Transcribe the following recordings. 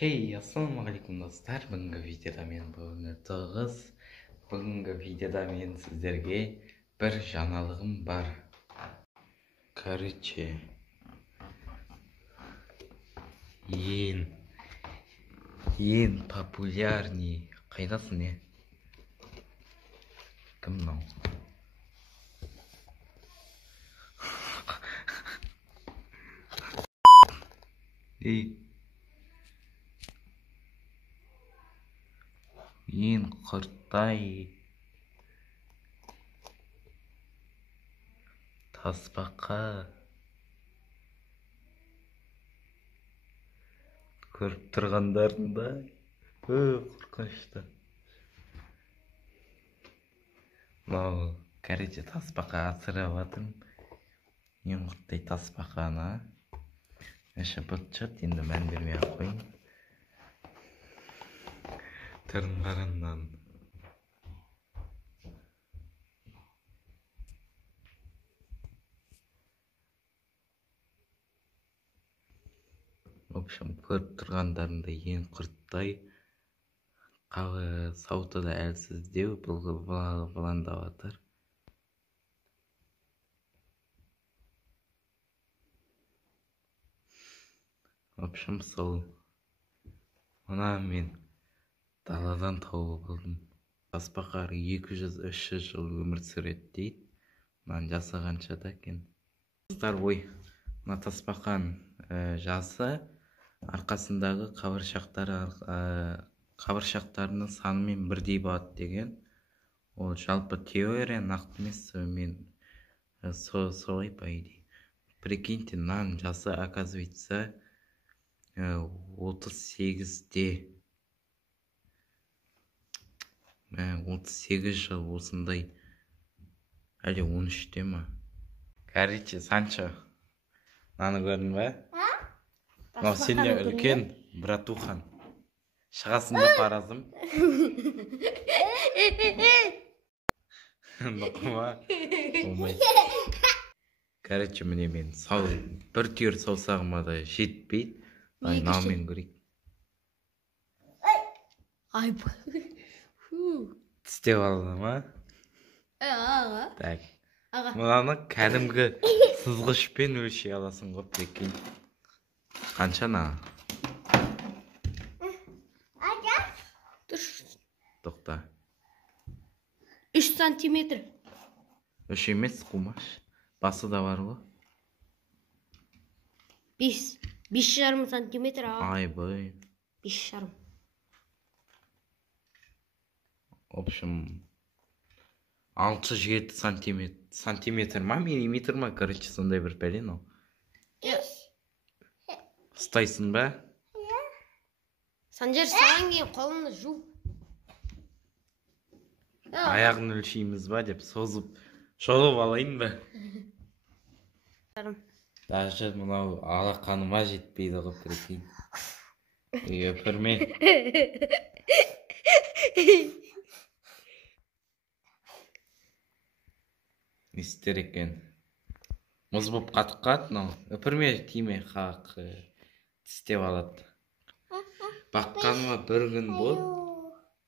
Hey, assalamualaikum достар. Бүгінгі видеода мен Бүгінгі видеода мен сіздерге бір жаңалығым бар. Короче, ең популярный қайдасың не? Кім мынау? Ең құрттай тасбақа көріп тұрғандарында қорқынышты. Мынау короче тасбақа асырап жатырмын. Ең құрттай тасбақаны. Еще быт-шыт, енді мән бермей ақ қойын. Түрін қараңнан. В общем, көріп тұрғандарында ең құрттай сауты да әлсіздеу бұландап жатыр. В общем, сол мына мен даладан тауып алдым. Тасбақалар 200-300 жыл өмір сүреді дейді. Мынаны жасағанша да екен. Қыздар, мына тасбақаның жасы арқасындағы қабыршақтарының санымен бірдей болады деген. Ол жалпы теория, нақты емес, мен солай по идее. Прикиньте, мынаның жасы оказывается 38-де. 38 жыл осындай. Әлде 13-те ма? Короче, Санчо, мынаны көрдің бе? Мынау сенде үлкен братухан. Шығасың да паразым. Нұқыма. Короче, міне мен бір түйір саусағыма да жетпейді. Наумен көрейік. Ай, Тістеп алды ма? аға. Так. Мынаны кәдімгі сызғышпен өлшей аласың ғой, прикинь. Қанша на? Тоқта. 3 сантиметр. 3 емес, қумаш. Басы да бар ғой. 5,5 сантиметр аға. Ай бой. 5,5. В общем, 6-7 сантиметр ма, миллиметр ма, короче, сондай бір пәлен ол. Ұстайсың ба? Санжар, саған кейін қолымды жу. Аяғын өлшейміз ба деп созып, шолып алайын ба? Даже мынау алақаныма жетпейді ғой, прикинь. Өпірме. Не істер екен? Мұз боп қатып, өпірме тиме қақ тістеп алады. Баққаныма бір күн бол,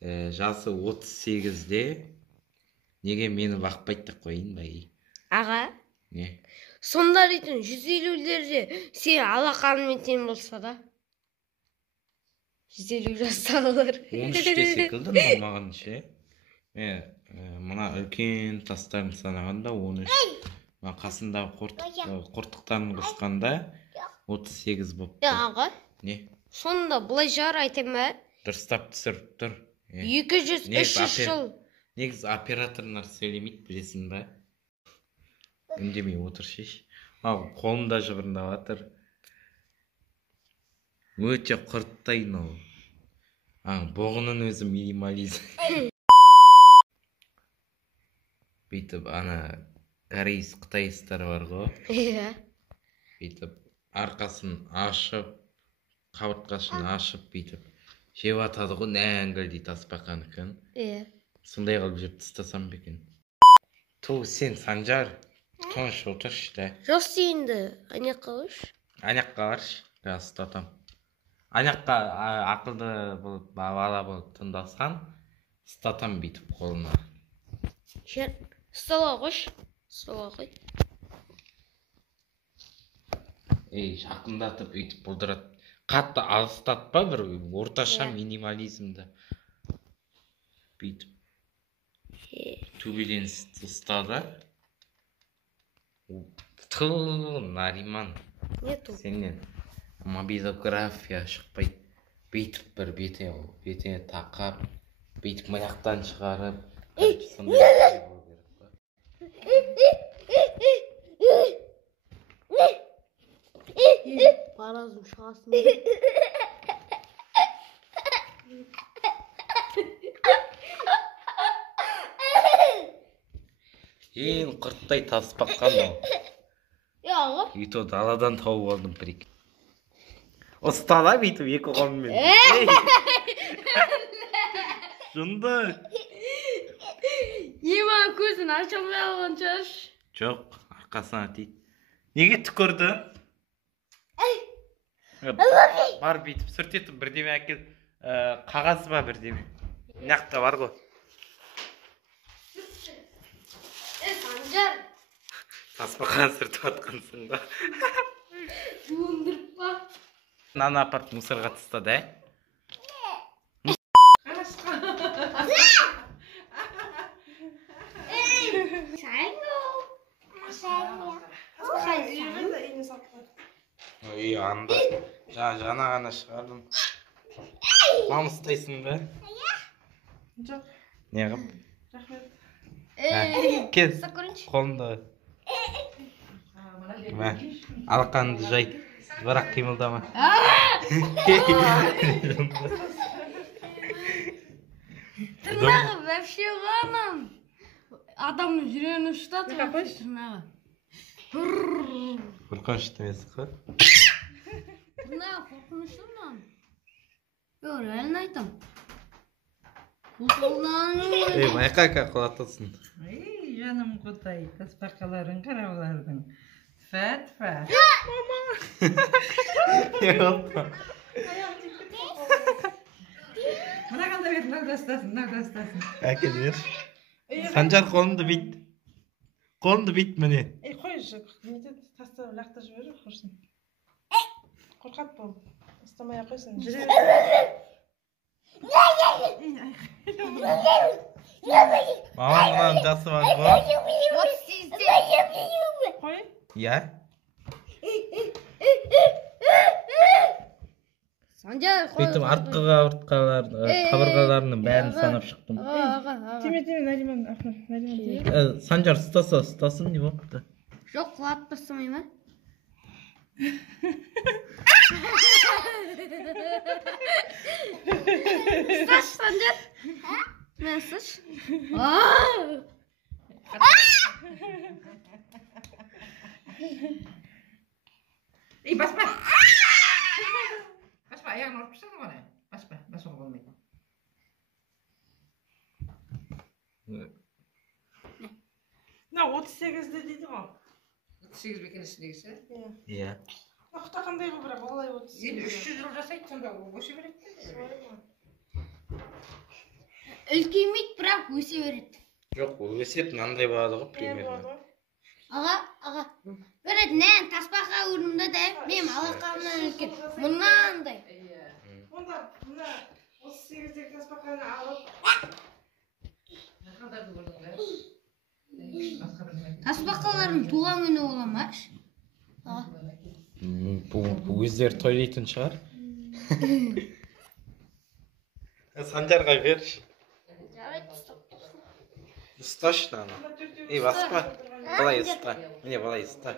жасы 38-де, неге мені бақпайды деп қойын бай? Аға, Не? сонда дейтін 150-лерде сен алақанымен тең болса да? 150 жастағылар. 13-те секілді маған ше. Мына үлкен тастарын санағанда 13. Қасындағы қортықтарын қосқанда 38 болып. Аға, Не? сонда бұлай жар айтайын ба? Дұрыстап түсіріп тұр. 200-300 жыл. Негіз операторлар сөйлемейді, білесің ба? Үндемей отыр шеш. Қолымда жыбырындап жатыр. Өте құрттай нау. Боғының өзі минимализм. Бүйтіп, корейс, қытайстар бар ғой. Бүйтіп, арқасын ашып, қабыртқасын ашып, бүйтіп, жеп атады ғой, нәңгілдей тасбақаныкін. Сондай қалып жеп тастасам бекен. Ту, сен Санжар, тоныш отыршы да. Жоқ енді, анаққа баршы. Анаққа баршы, ұстатам. Анаққа ақылды болып, бала болып тыңдасаң, ұстатам бүйтіп қолына. Столға қойш. Столға қой. Жақындатып өйтіп бұлдырат. Қатты алыстатпа, бір орташа минимализмді. Бүйтіп. Төбеден ұстада. Тыл, Нариман. Нету. Сенен мобилография шықпайды. Бүйтіп бір бетіне тақап, бүйтіп маяқтан шығарып. Barazım şahsın. Ең құрттай таспаққан ол. Яғы. Үйті даладан тауып алдым бір-ек. Ұстала бүйтіп екі қолмен. Жынды. Ема көзін ашылмай алған шығар. Жоқ, арқасына тиді. Неге түкірді? Бар бүйтіп сүртетіп бірдеме әкел. Қағаз ба бірдеме? Нақта бар ғой. Санжар. Таспақан сүртіп атқансың ба? Жуындырып па. Наны апарып мусорға тастады, ә? Анда жаңа ғана шығардым. Намыстайсың ба? Жоқ. Не қып? Рахмет. Кел, Сакурынч. қолымды. Алақанды жай, бірақ қимылдама. Тырнағы вообще ғанам. Адамның жүрегін ұштатып. Не қойшы? Тырнағы. Қорқынышты емес қой. Тырнағы қорқынышты мынан. Жоқ, реально айтам. Құлтылдан. Майқа құлатылсын. Жаным Құдай, тасбақаларың, қараулардың. Тфә. Не болды? Мына қанда бер, мынау да ұстасын. Әкел бер. Санжар қолымды бүйт. Қолымды бүйт міне. Қойшы, тастап лақта жібер, құрсын. Қорқат бол. Ұстамай қойсын. Жүре Мамам мынаның жасы бар ғой. Вот sizde. қой. Иә? Санжар қой. Бүйтіп артқыға қабырғаларының бәрін санап шықтым. Аға. Тиме, Нариман, Нариман. Санжар ұстасын не болыпты? Жоқ, құлат бастамай ма? Ұсташ, Санжар. Мен ұсташ. Баспа. Баспа, аяғын ұрып тастадың ғой. Басуға болмайды. Мына 38-ді дейді ғой. 38 бекен үстіндегісі? Иә. Уақытта қандай ғой, бірақ олай 38. Енді 300 жыл жасайды, сонда өсе береді. Үлкеймейді, бірақ өсе береді. Жоқ, өсеп мынандай болады ғой примерно. Аға. Көреді, нән таспақа ұрында да, мен алақанымнан үлкен. Мұнандай. Онда мына 38-дегі тасбақаны алып, Қандарды көрдің бе? Таспақалардың туған күні бола ма? Бұл өздері тойлайтын шығар. Санжарға берші. Ұсташы наны. Баспа. Былай ұста. Міне былай ұста.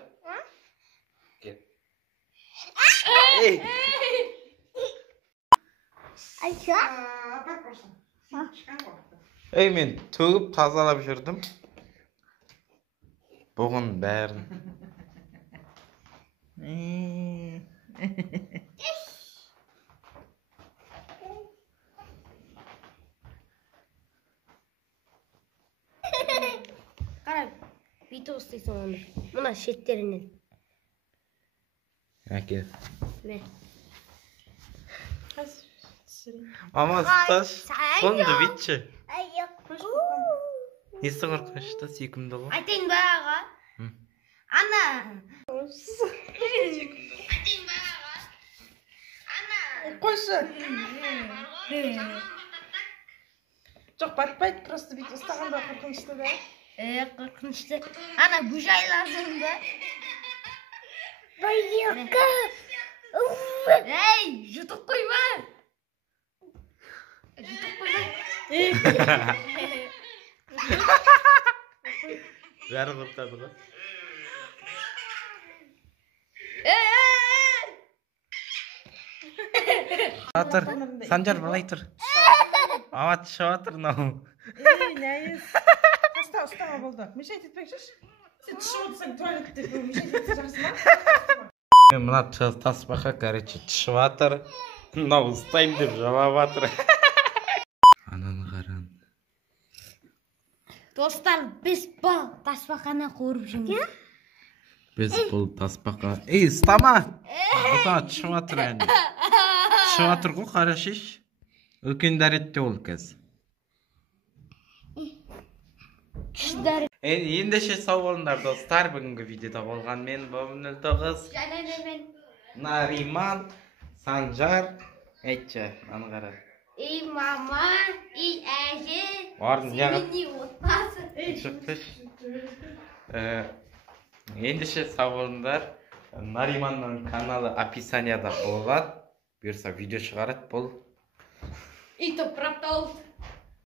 Кел. апарып құрсын. Шыққан ғой. Мен төгіп тазалап жүрдім. Бұғын бәрін. Қара, бүйтіп ұстайсың оны. Мұна шеттерінен. Әкел. Мен. Қайсы түсірейін? Мама ұсташ. Қолыңды бүйтші. Қойшы қойған. Несі қорқынышты, сүйкімді ғой. Айтайын ба аға? Ана. Айтайын ба аға? Ана. Қойшы. Жоқ, батпайды, просто бүйтіп ұстағанда қорқынышты да. Қорқынышты. Ана бұжайлардың да. Байықты. Ей, жұтып қойма. Жұтып қойма. Бәрі құртады ғой. Атыр, Санжар былай тұр. Ава түшіп атыр мынау. Нәйіз. Ұстама болды. Мешайт етпекшіш. Сен түсіп отырсаң туалетте мешайт етсе жақсы ма? Мына тасбақа, короче, түшіп атыр. Мынау ұстайым деп жауап атыр. Ананы қаран. Достар, біз бұл тасбақаны қорып жүрміз. Біз бұл тасбақа. Ей, ұстама! Бұта түшіп атыр әне. Түшіп атыр ғой, қарашеш. Үлкен дәретте ол кәз. Ендеше сау болыңдар достар, бүгінгі видеода болған мен Бобнүл9. Және мен. Нариман, Санжар, әйтші, аны қара. Ей мама, ей әже, Бардың яғы. семейный отбасы. Шықтыш. Ендеше сау болыңдар. Нариманның каналы описанияда болады. Бұйырса видео шығарады бұл. И то правда